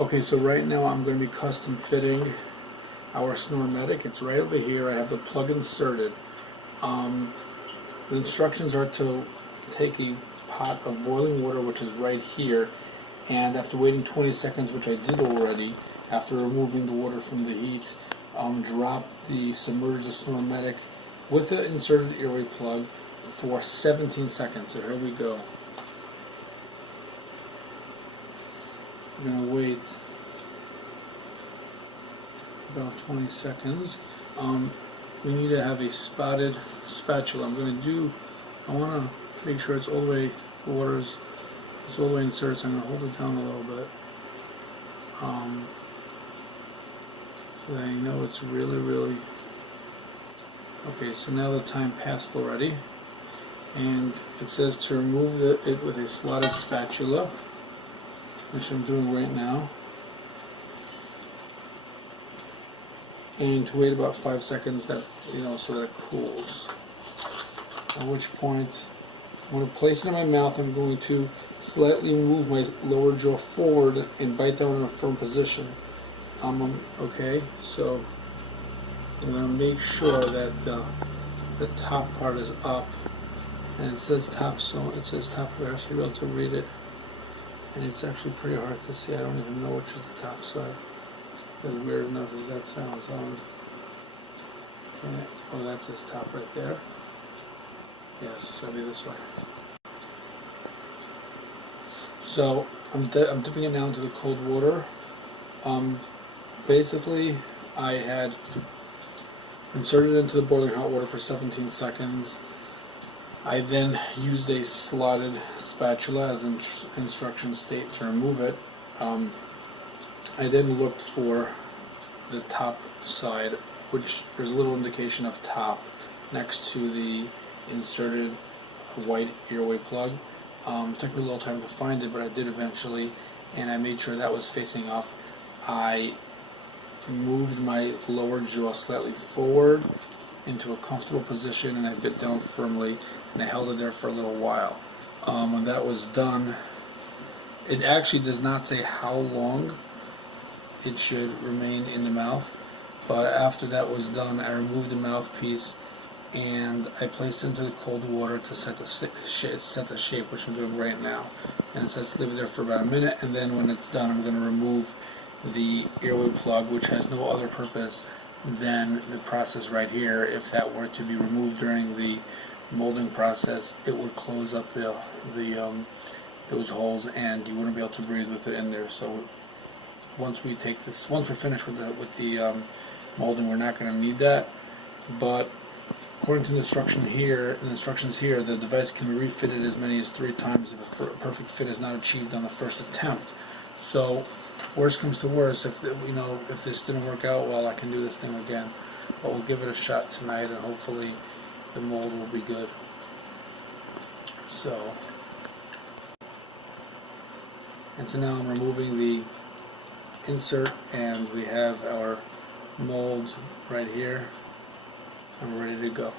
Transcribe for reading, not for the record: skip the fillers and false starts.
Okay, so right now I'm going to be custom fitting our Snormetic. It's right over here. I have the plug inserted. The instructions are to take a pot of boiling water, which is right here, and after waiting 20 seconds, which I did already, after removing the water from the heat, drop the submerged Snormetic with the inserted airway plug for 17 seconds. So here we go. We're going to wait about 20 seconds. We need to have a spotted spatula. I want to make sure it's all the way, the water's it's all the way inserted, so I'm going to hold it down a little bit. So that I know it's really... Okay, so now the time passed already. And it says to remove it with a slotted spatula, which I'm doing right now. And to wait about 5 seconds, so that it cools. At which point, I'm going to place it in my mouth. I'm going to slightly move my lower jaw forward and bite down in a firm position. Okay, so I'm going to make sure that the top part is up. And it says top, so it says top. We're actually able to read it, and it's actually pretty hard to see. I don't even know which is the top side. As weird enough as that sounds. Oh, that's this top right there. Yeah, so it'll be this way. So I'm dipping it down into the cold water. Basically, I had inserted it into the boiling hot water for 17 seconds. I then used a slotted spatula, as instructions state, to remove it. I then looked for the top side, which there's a little indication of top next to the inserted white airway plug. Took me a little time to find it, but I did eventually, and I made sure that was facing up. I moved my lower jaw slightly forward into a comfortable position, and I bit down firmly, and I held it there for a little while. When that was done, it actually does not say how long it should remain in the mouth, but after that was done, I removed the mouthpiece and I placed it into the cold water to set the shape, which I'm doing right now. And it says leave it there for about a minute, and then when it's done, I'm going to remove the airway plug, which has no other purpose than the process right here. If that were to be removed during the molding process, it would close up those holes, and you wouldn't be able to breathe with it in there. So once we're finished with the molding, we're not going to need that. But according to the instructions here, the device can be refitted as many as 3 times if a perfect fit is not achieved on the first attempt. So worst comes to worst, if this didn't work out well, I can do this thing again. But we'll give it a shot tonight, and hopefully the mold will be good. So now I'm removing the insert, and we have our mold right here. I'm ready to go.